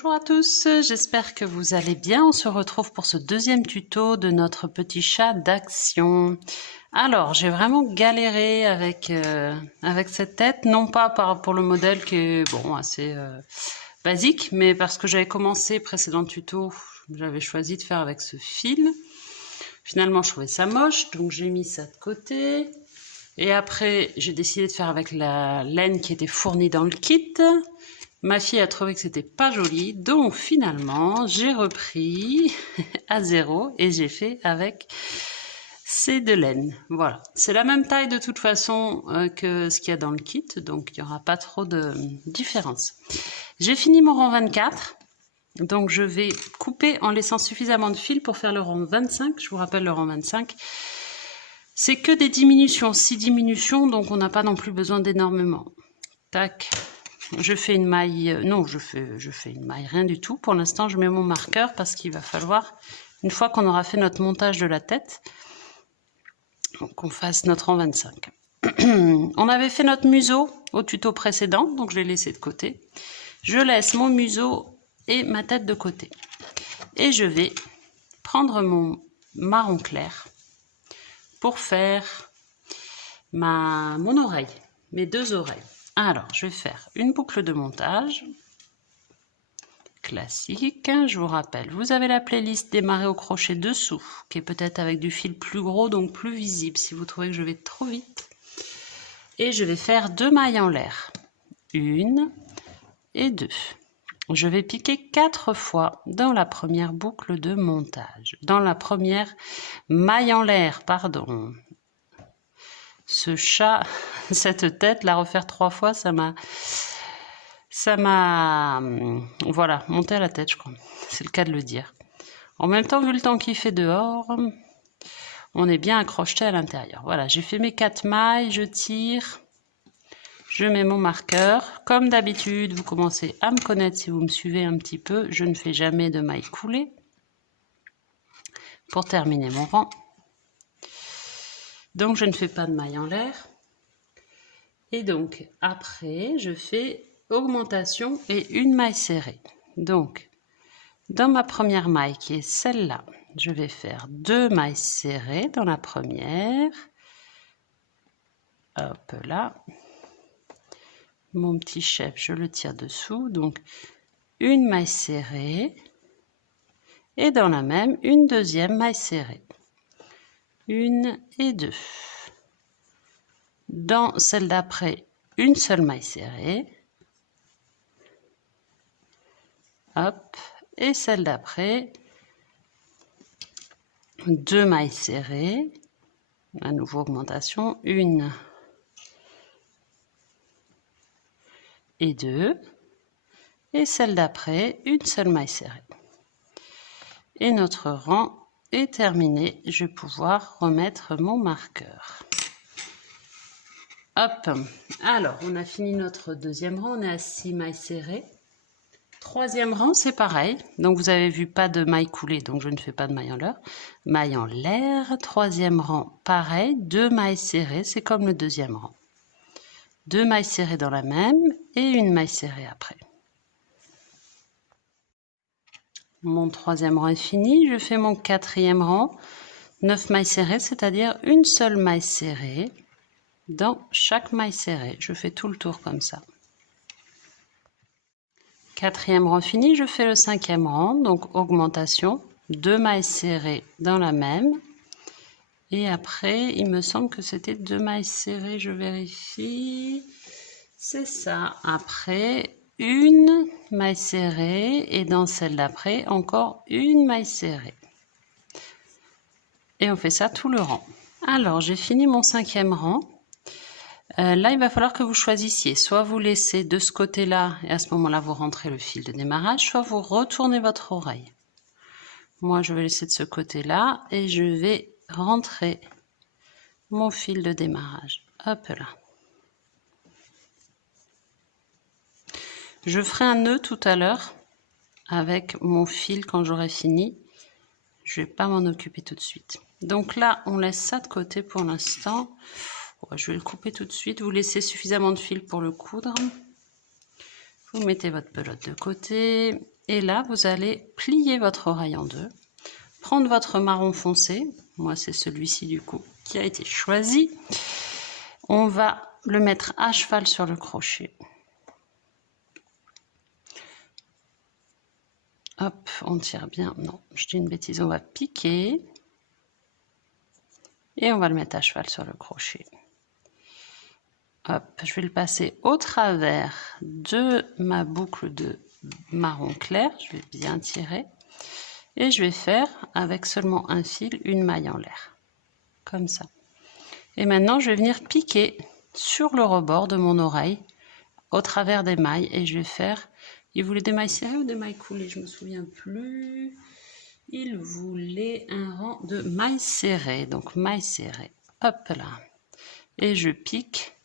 Bonjour à tous, j'espère que vous allez bien. On se retrouve pour ce deuxième tuto de notre petit chat d'action. Alors, j'ai vraiment galéré avec cette tête, non pas pour le modèle qui est bon, assez basique, mais parce que j'avais commencé précédent tuto, j'avais choisi de faire avec ce fil. Finalement, je trouvais ça moche, donc j'ai mis ça de côté. Et après, j'ai décidé de faire avec la laine qui était fournie dans le kit. Ma fille a trouvé que c'était pas joli, donc finalement, j'ai repris à zéro et j'ai fait avec ces deux laines. Voilà, c'est la même taille de toute façon que ce qu'il y a dans le kit, donc il n'y aura pas trop de différence. J'ai fini mon rang 24, donc je vais couper en laissant suffisamment de fil pour faire le rang 25. Je vous rappelle, le rang 25, c'est que des diminutions, 6 diminutions, donc on n'a pas non plus besoin d'énormément. Tac. Je fais une maille, non, je fais une maille, rien du tout. Pour l'instant, je mets mon marqueur parce qu'il va falloir, une fois qu'on aura fait notre montage de la tête, qu'on fasse notre rang 25. On avait fait notre museau au tuto précédent, donc je l'ai laissé de côté. Je laisse mon museau et ma tête de côté. Et je vais prendre mon marron clair pour faire mon oreille, mes deux oreilles. Alors, je vais faire une boucle de montage classique. Je vous rappelle, vous avez la playlist démarrer au crochet dessous, qui est peut-être avec du fil plus gros, donc plus visible si vous trouvez que je vais trop vite. Et je vais faire 2 mailles en l'air. 1 et 2. Je vais piquer 4 fois dans la première boucle de montage. Dans la première maille en l'air, pardon. Ce chat, cette tête, la refaire 3 fois, ça m'a, voilà, monté à la tête, je crois. C'est le cas de le dire. En même temps, vu le temps qu'il fait dehors, on est bien accroché à l'intérieur. Voilà, j'ai fait mes 4 mailles, je tire, je mets mon marqueur. Comme d'habitude, vous commencez à me connaître si vous me suivez un petit peu. Je ne fais jamais de mailles coulées pour terminer mon rang. Donc, je ne fais pas de maille en l'air. Et donc, après, je fais augmentation et une maille serrée. Donc, dans ma première maille, qui est celle-là, je vais faire 2 mailles serrées dans la première. Hop là. Mon petit chef, je le tire dessous. Donc, une maille serrée. Et dans la même, une deuxième maille serrée. 1 et 2. Dans celle d'après, une seule maille serrée. Hop. Et celle d'après, 2 mailles serrées. À nouveau augmentation. 1 et 2. Et celle d'après, une seule maille serrée. Et notre rang est terminé. Je vais pouvoir remettre mon marqueur. Hop, alors on a fini notre deuxième rang, on est à 6 mailles serrées. Troisième rang, c'est pareil. Donc vous avez vu, pas de maille coulée, donc je ne fais pas de maille en l'air. Maille en l'air, troisième rang, pareil, 2 mailles serrées, c'est comme le deuxième rang. 2 mailles serrées dans la même et une maille serrée après. Mon troisième rang est fini, je fais mon quatrième rang, 9 mailles serrées, c'est-à-dire une seule maille serrée dans chaque maille serrée. Je fais tout le tour comme ça. Quatrième rang fini, je fais le cinquième rang, donc augmentation, 2 mailles serrées dans la même. Et après, il me semble que c'était 2 mailles serrées, je vérifie. C'est ça. Après, une maille serrée et dans celle d'après, encore une maille serrée. Et on fait ça tout le rang. Alors, j'ai fini mon cinquième rang. Là, il va falloir que vous choisissiez. Soit vous laissez de ce côté-là et à ce moment-là, vous rentrez le fil de démarrage, soit vous retournez votre oreille. Moi, je vais laisser de ce côté-là et je vais rentrer mon fil de démarrage. Hop là. Je ferai un nœud tout à l'heure avec mon fil quand j'aurai fini. Je ne vais pas m'en occuper tout de suite. Donc là, on laisse ça de côté pour l'instant. Je vais le couper tout de suite. Vous laissez suffisamment de fil pour le coudre. Vous mettez votre pelote de côté. Et là, vous allez plier votre oreille en deux, prendre votre marron foncé, moi c'est celui-ci du coup qui a été choisi. On va le mettre à cheval sur le crochet. Hop, on tire bien. Non, je dis une bêtise, on va piquer. Et on va le mettre à cheval sur le crochet. Hop, je vais le passer au travers de ma boucle de marron clair. Je vais bien tirer. Et je vais faire, avec seulement un fil, une maille en l'air. Comme ça. Et maintenant, je vais venir piquer sur le rebord de mon oreille, au travers des mailles. Et je vais faire... Il voulait des mailles serrées ou des mailles coulées? Je ne me souviens plus. Il voulait un rang de mailles serrées. Donc, mailles serrées. Hop là. Et je pique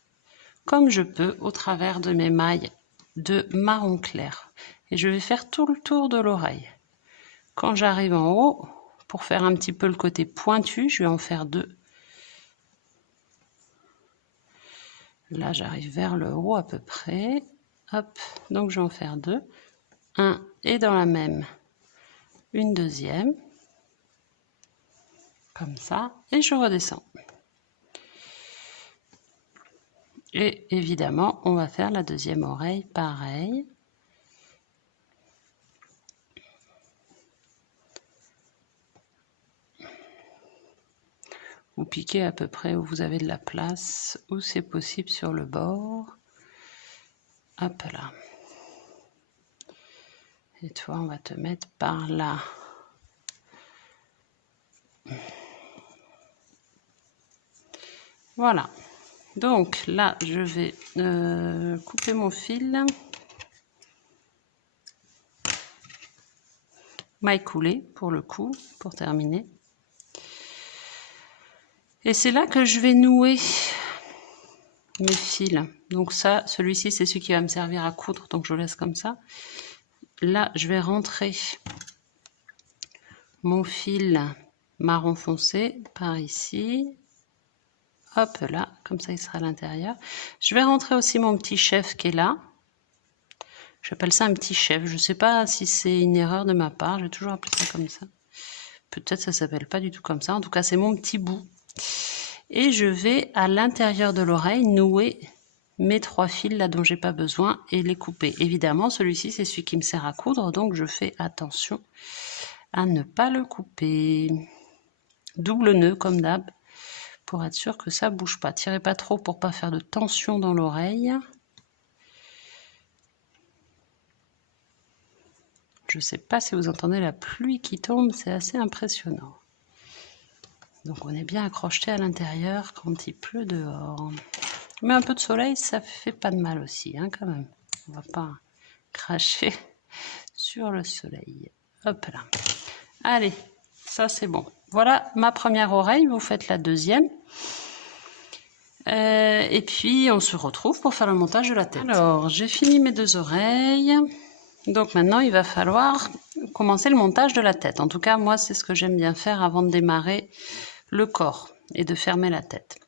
comme je peux au travers de mes mailles de marron clair. Et je vais faire tout le tour de l'oreille. Quand j'arrive en haut, pour faire un petit peu le côté pointu, je vais en faire deux. Là, j'arrive vers le haut à peu près. Hop, donc je vais en faire deux. Un et dans la même, une deuxième. Comme ça, et je redescends. Et évidemment, on va faire la deuxième oreille pareil. Vous piquez à peu près où vous avez de la place, où c'est possible sur le bord. Hop là. Et toi, on va te mettre par là. Voilà. Donc là, je vais couper mon fil. Maille coulée pour le coup, pour terminer. Et c'est là que je vais nouer mes fils. Donc ça, celui-ci, c'est celui qui va me servir à coudre, donc je le laisse comme ça. Là, je vais rentrer mon fil marron foncé par ici. Hop là, comme ça il sera à l'intérieur. Je vais rentrer aussi mon petit chef qui est là. J'appelle ça un petit chef. Je ne sais pas si c'est une erreur de ma part. J'ai toujours appelé ça comme ça. Peut-être ça ne s'appelle pas du tout comme ça. En tout cas, c'est mon petit bout. Et je vais à l'intérieur de l'oreille nouer mes trois fils là dont j'ai pas besoin et les couper. Évidemment, celui-ci, c'est celui qui me sert à coudre. Donc, je fais attention à ne pas le couper. Double nœud comme d'hab, pour être sûr que ça bouge pas. Tirez pas trop pour pas faire de tension dans l'oreille. Je sais pas si vous entendez la pluie qui tombe, c'est assez impressionnant. Donc on est bien accroché à l'intérieur quand il pleut dehors. Mais un peu de soleil, ça fait pas de mal aussi, hein, quand même. On va pas cracher sur le soleil. Hop là. Allez, ça c'est bon. Voilà ma première oreille, vous faites la deuxième. Et puis on se retrouve pour faire le montage de la tête. Alors j'ai fini mes deux oreilles. Donc maintenant il va falloir commencer le montage de la tête. En tout cas moi c'est ce que j'aime bien faire avant de démarrer le corps et de fermer la tête.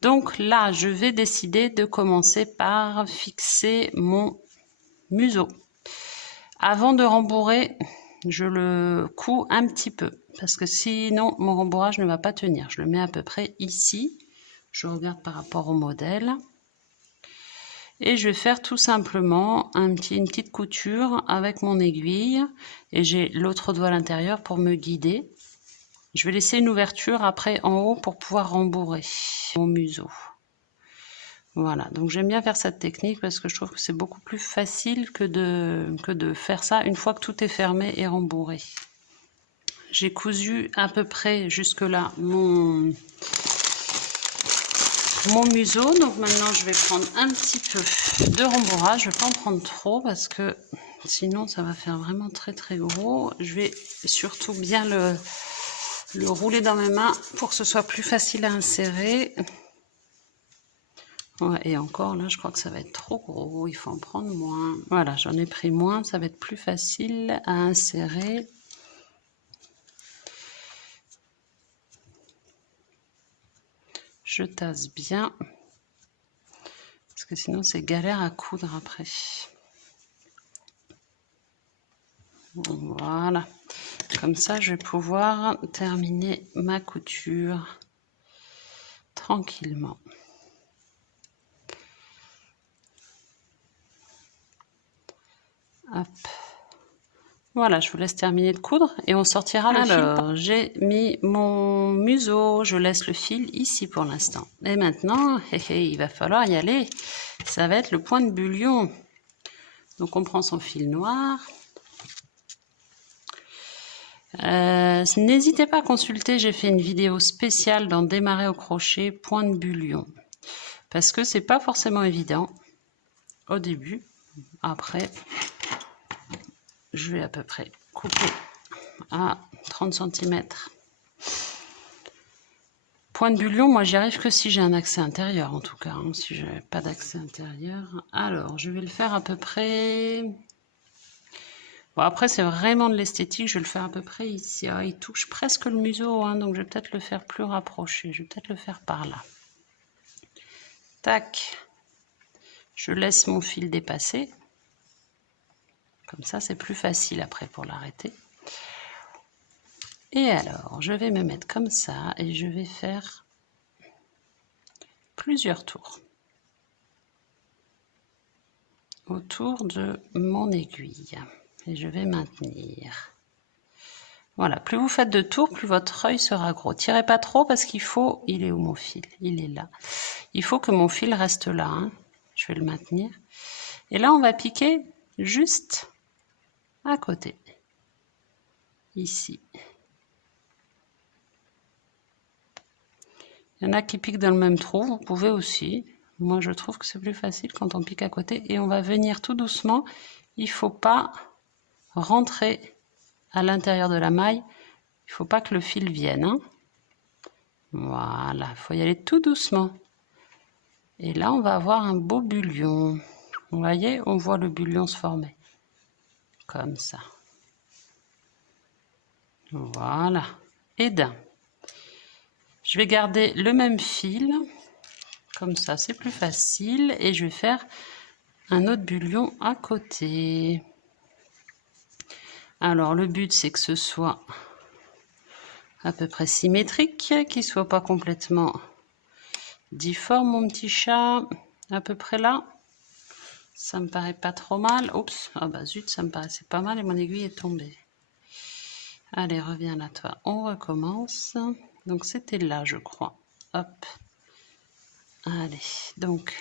Donc là je vais décider de commencer par fixer mon museau. Avant de rembourrer, je le couds un petit peu parce que sinon mon rembourrage ne va pas tenir. Je le mets à peu près ici. Je regarde par rapport au modèle. Et je vais faire tout simplement une petite couture avec mon aiguille. Et j'ai l'autre doigt à l'intérieur pour me guider. Je vais laisser une ouverture après en haut pour pouvoir rembourrer mon museau. Voilà, donc j'aime bien faire cette technique parce que je trouve que c'est beaucoup plus facile que de faire ça une fois que tout est fermé et rembourré. J'ai cousu à peu près jusque là mon museau. Donc maintenant je vais prendre un petit peu de rembourrage. Je ne vais pas en prendre trop parce que sinon ça va faire vraiment très très gros. Je vais surtout bien le rouler dans mes mains pour que ce soit plus facile à insérer. Ouais, et encore là je crois que ça va être trop gros, il faut en prendre moins. Voilà, j'en ai pris moins, ça va être plus facile à insérer. Je tasse bien parce que sinon c'est galère à coudre après. Voilà. Comme ça, je vais pouvoir terminer ma couture tranquillement. Hop. Voilà, je vous laisse terminer de coudre et on sortira le fil. Alors, j'ai mis mon museau, je laisse le fil ici pour l'instant. Et maintenant, il va falloir y aller. Ça va être le point de bullion. Donc, on prend son fil noir. N'hésitez pas à consulter, j'ai fait une vidéo spéciale dans Démarrer au crochet, point de bullion. Parce que c'est pas forcément évident au début. Après, je vais à peu près couper à 30 cm. Point de bullion, moi j'y arrive que si j'ai un accès intérieur en tout cas. Hein, si je n'ai pas d'accès intérieur. Alors, je vais le faire à peu près... Bon, après, c'est vraiment de l'esthétique. Je vais le faire à peu près ici. Ah, il touche presque le museau, hein, donc je vais peut-être le faire plus rapproché. Je vais peut-être le faire par là. Tac. Je laisse mon fil dépasser. Comme ça, c'est plus facile après pour l'arrêter. Et alors, je vais me mettre comme ça et je vais faire plusieurs tours autour de mon aiguille. Et je vais maintenir. Voilà, plus vous faites de tours, plus votre œil sera gros. Tirez pas trop parce qu'il faut... Il est où mon fil? Il est là. Il faut que mon fil reste là. Hein. Je vais le maintenir. Et là, on va piquer juste à côté. Ici. Il y en a qui piquent dans le même trou. Vous pouvez aussi. Moi, je trouve que c'est plus facile quand on pique à côté. Et on va venir tout doucement. Il ne faut pas rentrer à l'intérieur de la maille. Il ne faut pas que le fil vienne. Hein. Voilà, il faut y aller tout doucement. Et là, on va avoir un beau bullion. Vous voyez, on voit le bullion se former. Comme ça. Voilà. Et d'un. Je vais garder le même fil. Comme ça, c'est plus facile. Et je vais faire un autre bullion à côté. Alors, le but, c'est que ce soit à peu près symétrique, qu'il ne soit pas complètement difforme, mon petit chat. À peu près là. Ça me paraît pas trop mal. Oups, ah bah zut, ça me paraissait pas mal et mon aiguille est tombée. Allez, reviens là, toi. On recommence. Donc, c'était là, je crois. Hop. Allez, donc,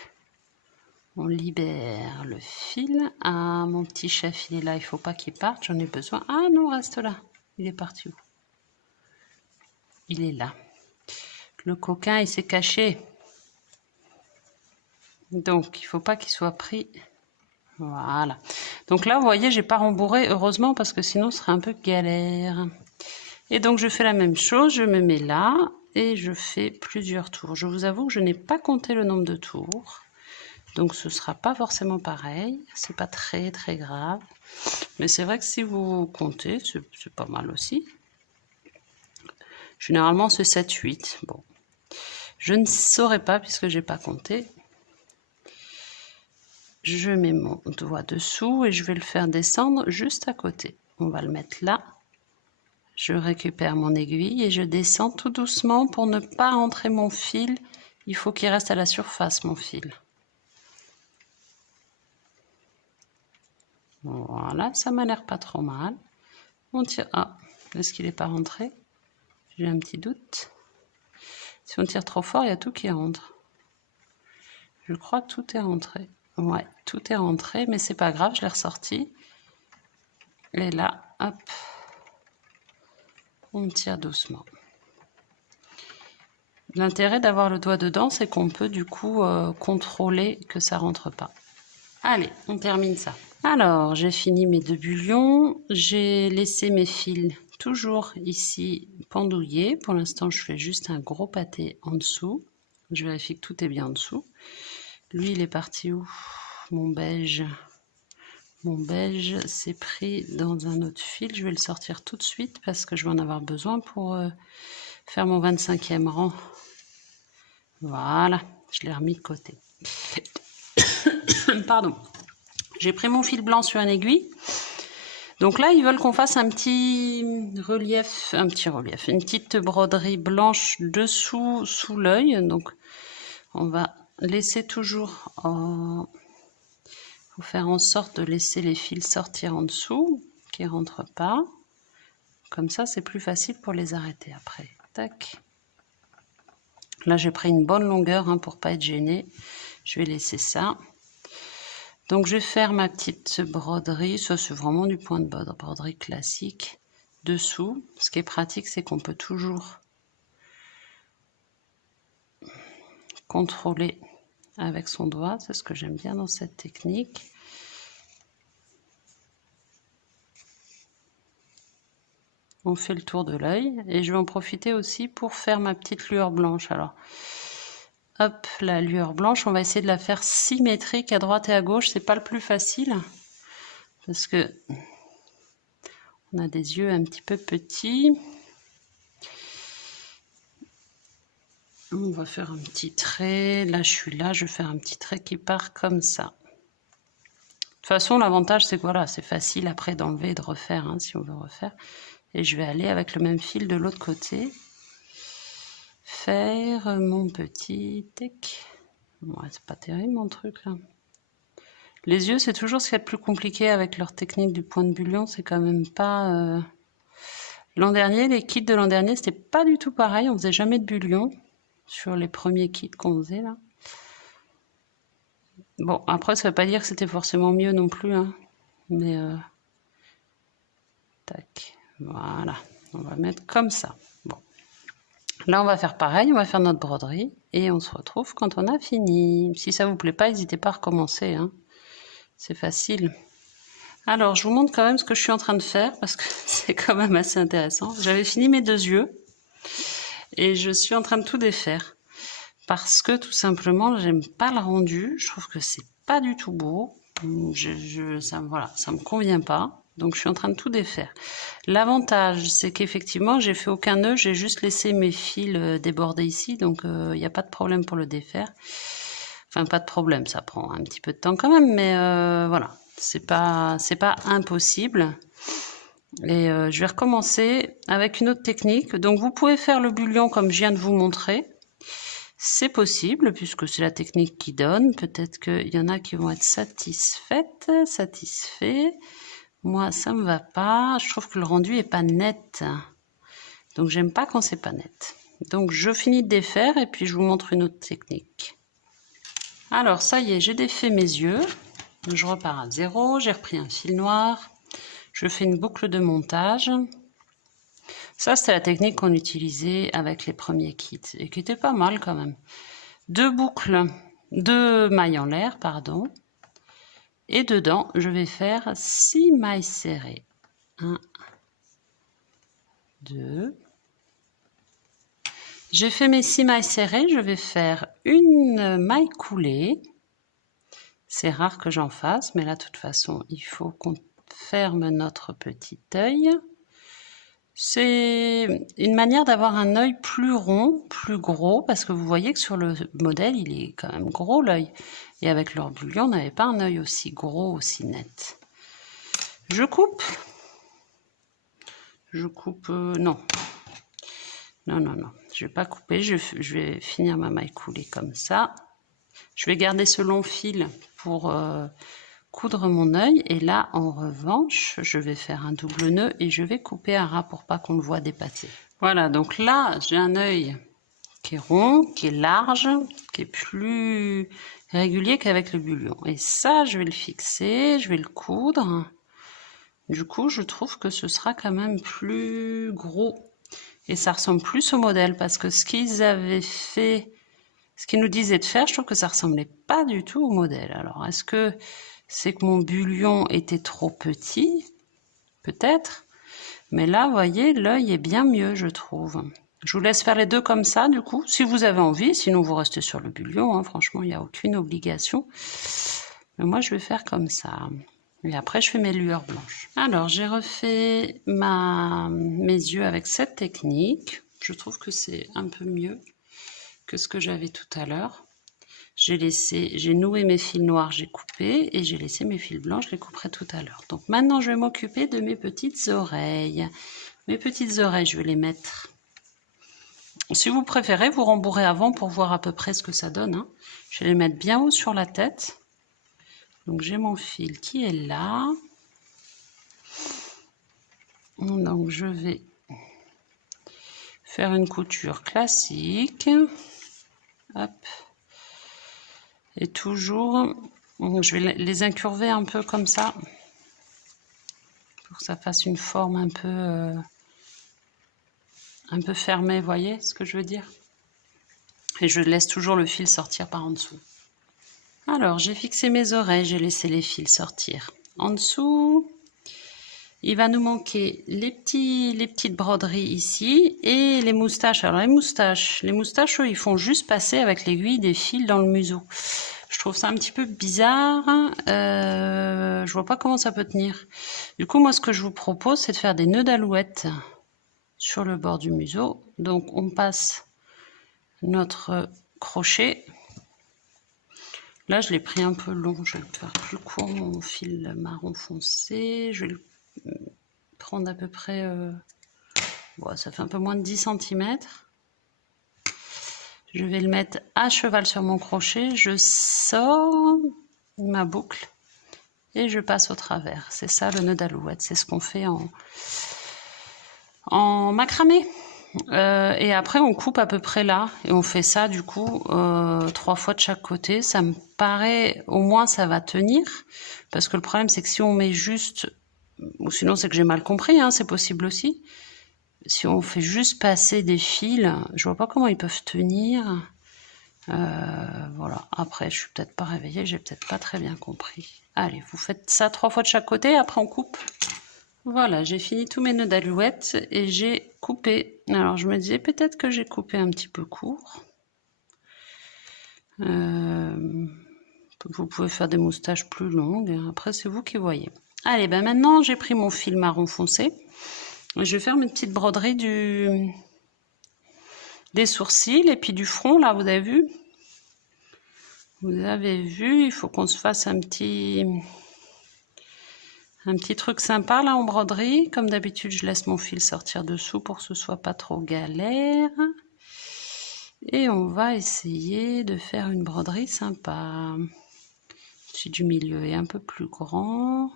on libère le fil. Ah, mon petit chef, il est là. Il faut pas qu'il parte. J'en ai besoin. Ah non, reste là. Il est parti où? Il est là. Le coquin, il s'est caché. Donc, il faut pas qu'il soit pris. Voilà. Donc là, vous voyez, j'ai pas rembourré, heureusement, parce que sinon, ce serait un peu galère. Et donc, je fais la même chose. Je me mets là et je fais plusieurs tours. Je vous avoue que je n'ai pas compté le nombre de tours. Donc, ce sera pas forcément pareil. C'est pas très, très grave. Mais c'est vrai que si vous comptez, c'est pas mal aussi. Généralement, c'est 7-8. Bon. Je ne saurais pas puisque j'ai pas compté. Je mets mon doigt dessous et je vais le faire descendre juste à côté. On va le mettre là. Je récupère mon aiguille et je descends tout doucement pour ne pas rentrer mon fil. Il faut qu'il reste à la surface, mon fil. Voilà, ça m'a l'air pas trop mal. On tire. Ah, est-ce qu'il n'est pas rentré? J'ai un petit doute. Si on tire trop fort, il y a tout qui rentre. Je crois que tout est rentré. Ouais, tout est rentré, mais c'est pas grave, je l'ai ressorti. Et là, hop, on tire doucement. L'intérêt d'avoir le doigt dedans, c'est qu'on peut du coup contrôler que ça rentre pas. Allez, on termine ça. Alors, j'ai fini mes 2 bullions. J'ai laissé mes fils toujours ici pendouillés. Pour l'instant, je fais juste un gros pâté en dessous. Je vérifie que tout est bien en dessous. Lui, il est parti où? Mon beige. Mon beige s'est pris dans un autre fil. Je vais le sortir tout de suite parce que je vais en avoir besoin pour faire mon 25e rang. Voilà, je l'ai remis de côté. Pardon. J'ai pris mon fil blanc sur une aiguille. Donc là, ils veulent qu'on fasse un petit relief, une petite broderie blanche dessous, sous l'œil. Donc, on va laisser toujours, faut faire en sorte de laisser les fils sortir en dessous, qui ne rentrent pas. Comme ça, c'est plus facile pour les arrêter après. Tac. Là, j'ai pris une bonne longueur hein, pour pas être gênée. Je vais laisser ça. Donc, je vais faire ma petite broderie. Ça, c'est vraiment du point de broderie classique. Dessous. Ce qui est pratique, c'est qu'on peut toujours contrôler avec son doigt. C'est ce que j'aime bien dans cette technique. On fait le tour de l'œil. Et je vais en profiter aussi pour faire ma petite lueur blanche. Alors, hop, la lueur blanche, on va essayer de la faire symétrique à droite et à gauche. C'est pas le plus facile parce que on a des yeux un petit peu petits. On va faire un petit trait. Là, je suis là, je vais faire un petit trait qui part comme ça. De toute façon, l'avantage, c'est que voilà, c'est facile après d'enlever et de refaire, hein, si on veut refaire. Et je vais aller avec le même fil de l'autre côté. Faire mon petit tec. Ouais, c'est pas terrible mon truc là. Les yeux, c'est toujours ce qu'il y a de plus compliqué avec leur technique du point de bullion. C'est quand même pas... L'an dernier, les kits de l'an dernier, c'était pas du tout pareil. On faisait jamais de bullion sur les premiers kits qu'on faisait là. Bon, après, ça veut pas dire que c'était forcément mieux non plus. Hein. Mais... Tac. Voilà. On va mettre comme ça. Bon. Là, on va faire pareil. On va faire notre broderie. Et on se retrouve quand on a fini. Si ça vous plaît pas, n'hésitez pas à recommencer. Hein. C'est facile. Alors, je vous montre quand même ce que je suis en train de faire parce que c'est quand même assez intéressant. J'avais fini mes 2 yeux et je suis en train de tout défaire parce que tout simplement, j'aime pas le rendu. Je trouve que c'est pas du tout beau. Voilà, ça me convient pas. Donc, je suis en train de tout défaire. L'avantage, c'est qu'effectivement, j'ai fait aucun nœud. J'ai juste laissé mes fils déborder ici. Donc, il n'y a pas de problème pour le défaire. Enfin, pas de problème. Ça prend un petit peu de temps quand même. Mais voilà. C'est pas impossible. Et je vais recommencer avec une autre technique. Donc vous pouvez faire le bullion comme je viens de vous montrer. C'est possible puisque c'est la technique qui donne. Peut-être qu'il y en a qui vont être satisfaits. Moi, ça me va pas. Je trouve que le rendu est pas net. Donc j'aime pas quand c'est pas net. Donc je finis de défaire et puis je vous montre une autre technique. Alors ça y est, j'ai défait mes yeux. Je repars à 0, j'ai repris un fil noir, je fais une boucle de montage. Ça, c'était la technique qu'on utilisait avec les premiers kits et qui était pas mal quand même. 2 mailles en l'air, pardon. Et dedans, je vais faire 6 mailles serrées. 1, 2. J'ai fait mes 6 mailles serrées, je vais faire une maille coulée. C'est rare que j'en fasse, mais là, de toute façon, il faut qu'on ferme notre petit œil. C'est une manière d'avoir un œil plus rond, plus gros, parce que vous voyez que sur le modèle, il est quand même gros l'œil. Et avec leur bullion, on n'avait pas un œil aussi gros, aussi net. Je coupe. Non. Non. Je vais pas couper, je vais finir ma maille coulée comme ça. Je vais garder ce long fil pour coudre mon œil. Et là, en revanche, je vais faire un double nœud et je vais couper à ras pour pas qu'on le voit dépasser. Voilà, donc là, j'ai un œil qui est rond, qui est large, qui est plus régulier qu'avec le bullion. Et ça, je vais le fixer, je vais le coudre. Du coup, je trouve que ce sera quand même plus gros. Et ça ressemble plus au modèle parce que ce qu'ils avaient fait... Ce qu'ils nous disaient de faire, je trouve que ça ressemblait pas du tout au modèle. Alors, est-ce que c'est que mon bullion était trop petit? Peut-être. Mais là, vous voyez, l'œil est bien mieux, je trouve. Je vous laisse faire les deux comme ça, du coup, si vous avez envie. Sinon, vous restez sur le bullion. Hein. Franchement, il n'y a aucune obligation. Mais moi, je vais faire comme ça. Et après, je fais mes lueurs blanches. Alors, j'ai refait mes yeux avec cette technique. Je trouve que c'est un peu mieux que ce que j'avais tout à l'heure. J'ai noué mes fils noirs, j'ai coupé, et j'ai laissé mes fils blancs, je les couperai tout à l'heure. Donc maintenant, je vais m'occuper de mes petites oreilles. Mes petites oreilles, je vais les mettre. Si vous préférez, vous rembourrez avant pour voir à peu près ce que ça donne, hein. Je vais les mettre bien haut sur la tête. Donc j'ai mon fil qui est là. Donc je vais faire une couture classique. Hop. Et toujours, je vais les incurver un peu comme ça. Pour que ça fasse une forme un peu fermée, vous voyez ce que je veux dire? Et je laisse toujours le fil sortir par en dessous. Alors, j'ai fixé mes oreilles, j'ai laissé les fils sortir. En dessous, il va nous manquer les petites broderies ici et les moustaches. Alors, les moustaches, eux, ils font juste passer avec l'aiguille des fils dans le museau. Je trouve ça un petit peu bizarre. Je vois pas comment ça peut tenir. Du coup, moi, ce que je vous propose, c'est de faire des nœuds d'alouette sur le bord du museau. Donc, on passe notre crochet. Là, je l'ai pris un peu long. Je vais le faire plus court, mon fil marron foncé. Je vais le prendre à peu près... bon, ça fait un peu moins de 10 cm. Je vais le mettre à cheval sur mon crochet. Je sors ma boucle et je passe au travers. C'est ça le nœud d'alouette. C'est ce qu'on fait en macramé. Et après on coupe à peu près là et on fait ça du coup 3 fois de chaque côté. Ça me paraît, au moins ça va tenir, parce que le problème c'est que si on met juste, ou sinon c'est que j'ai mal compris, hein, c'est possible aussi, si on fait juste passer des fils, je vois pas comment ils peuvent tenir. Voilà, après je suis peut-être pas réveillée, j'ai peut-être pas très bien compris. Allez, vous faites ça 3 fois de chaque côté, après on coupe. Voilà, j'ai fini tous mes nœuds d'alouette et j'ai coupé. Alors je me disais peut-être que j'ai coupé un petit peu court. Vous pouvez faire des moustaches plus longues, après c'est vous qui voyez. Allez, ben maintenant j'ai pris mon fil marron foncé. Je vais faire mes petites broderies des sourcils et puis du front, là, vous avez vu? Vous avez vu, il faut qu'on se fasse un petit truc sympa là en broderie. Comme d'habitude, je laisse mon fil sortir dessous pour que ce soit pas trop galère. Et on va essayer de faire une broderie sympa. Celui du milieu est un peu plus grand.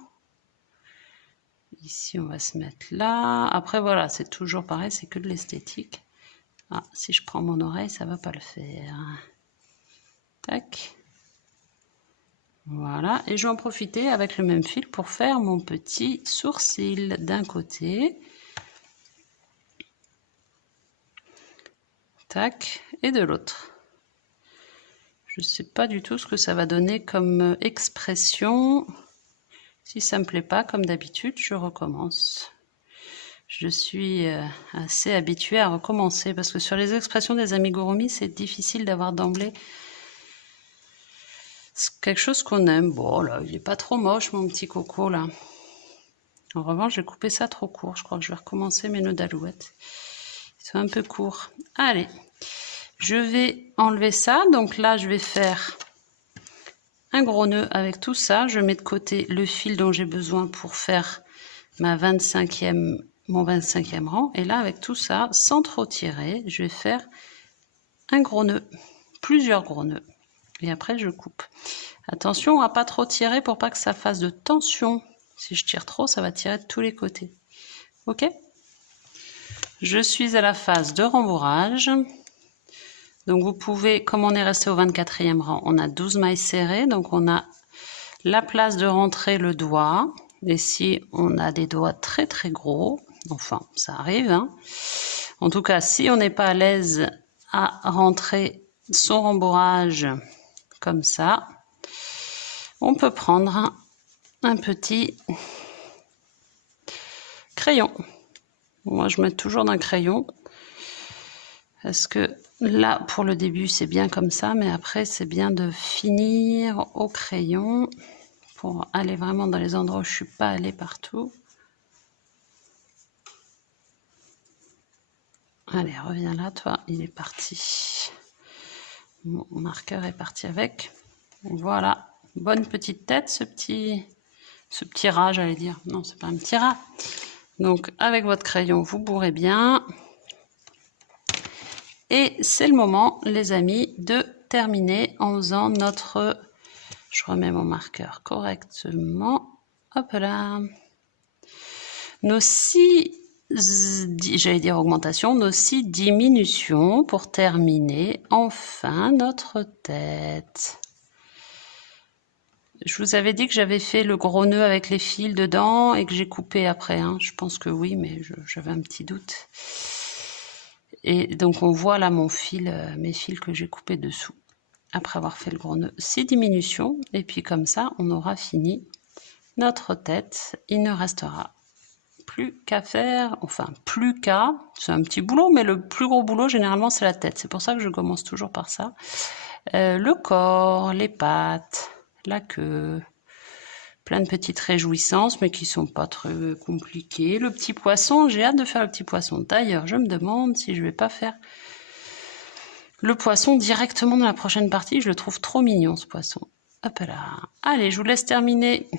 Ici, on va se mettre là. Après, voilà, c'est toujours pareil, c'est que de l'esthétique. Ah, si je prends mon oreille, ça va pas le faire. Tac. Voilà, et je vais en profiter avec le même fil pour faire mon petit sourcil d'un côté. Tac, et de l'autre. Je ne sais pas du tout ce que ça va donner comme expression. Si ça ne me plaît pas, comme d'habitude, je recommence. Je suis assez habituée à recommencer parce que sur les expressions des amigurumi, c'est difficile d'avoir d'emblée quelque chose qu'on aime. Bon, là, il n'est pas trop moche, mon petit coco, là. En revanche, j'ai coupé ça trop court. Je crois que je vais recommencer mes nœuds d'alouette. Ils sont un peu courts. Allez, je vais enlever ça. Donc là, je vais faire un gros nœud avec tout ça. Je mets de côté le fil dont j'ai besoin pour faire mon 25e rang. Et là, avec tout ça, sans trop tirer, je vais faire un gros nœud, plusieurs gros nœuds. Et après, je coupe. Attention à pas trop tirer pour pas que ça fasse de tension. Si je tire trop, ça va tirer de tous les côtés. Ok? Je suis à la phase de rembourrage. Donc vous pouvez, comme on est resté au 24e rang, on a 12 mailles serrées. Donc on a la place de rentrer le doigt. Et si on a des doigts très très gros, enfin ça arrive, hein. En tout cas, si on n'est pas à l'aise à rentrer son rembourrage comme ça, on peut prendre un petit crayon. Moi, je mets toujours d'un crayon parce que là, pour le début, c'est bien comme ça, mais après, c'est bien de finir au crayon pour aller vraiment dans les endroits où je ne suis pas allée partout. Allez, reviens là, toi, il est parti. Mon marqueur est parti avec. Voilà, bonne petite tête, ce petit rat, j'allais dire. Non, c'est pas un petit rat. Donc, avec votre crayon, vous bourrez bien. Et c'est le moment, les amis, de terminer en faisant notre... Je remets mon marqueur correctement. Hop là. Nos 6, j'allais dire augmentation, nos 6 diminutions pour terminer enfin notre tête. Je vous avais dit que j'avais fait le gros nœud avec les fils dedans et que j'ai coupé après. Hein. Je pense que oui, mais j'avais un petit doute. Et donc on voit là mon fil, mes fils que j'ai coupés dessous après avoir fait le gros nœud. 6 diminutions et puis comme ça on aura fini notre tête. Il ne restera plus qu'à faire, enfin plus qu'à, c'est un petit boulot, mais le plus gros boulot généralement c'est la tête. C'est pour ça que je commence toujours par ça. Le corps, les pattes, la queue, plein de petites réjouissances, mais qui sont pas très compliquées. Le petit poisson, j'ai hâte de faire le petit poisson. D'ailleurs, je me demande si je vais pas faire le poisson directement dans la prochaine partie. Je le trouve trop mignon, ce poisson. Hop là. Allez, je vous laisse terminer.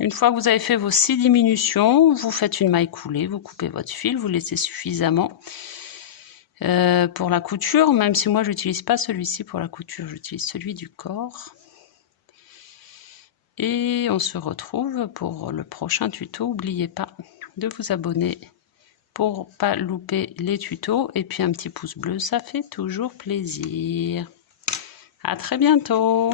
Une fois que vous avez fait vos 6 diminutions, vous faites une maille coulée, vous coupez votre fil, vous laissez suffisamment pour la couture, même si moi, j'utilise pas celui-ci pour la couture, j'utilise celui du corps. Et on se retrouve pour le prochain tuto. N'oubliez pas de vous abonner pour pas louper les tutos. Et puis un petit pouce bleu, ça fait toujours plaisir. À très bientôt.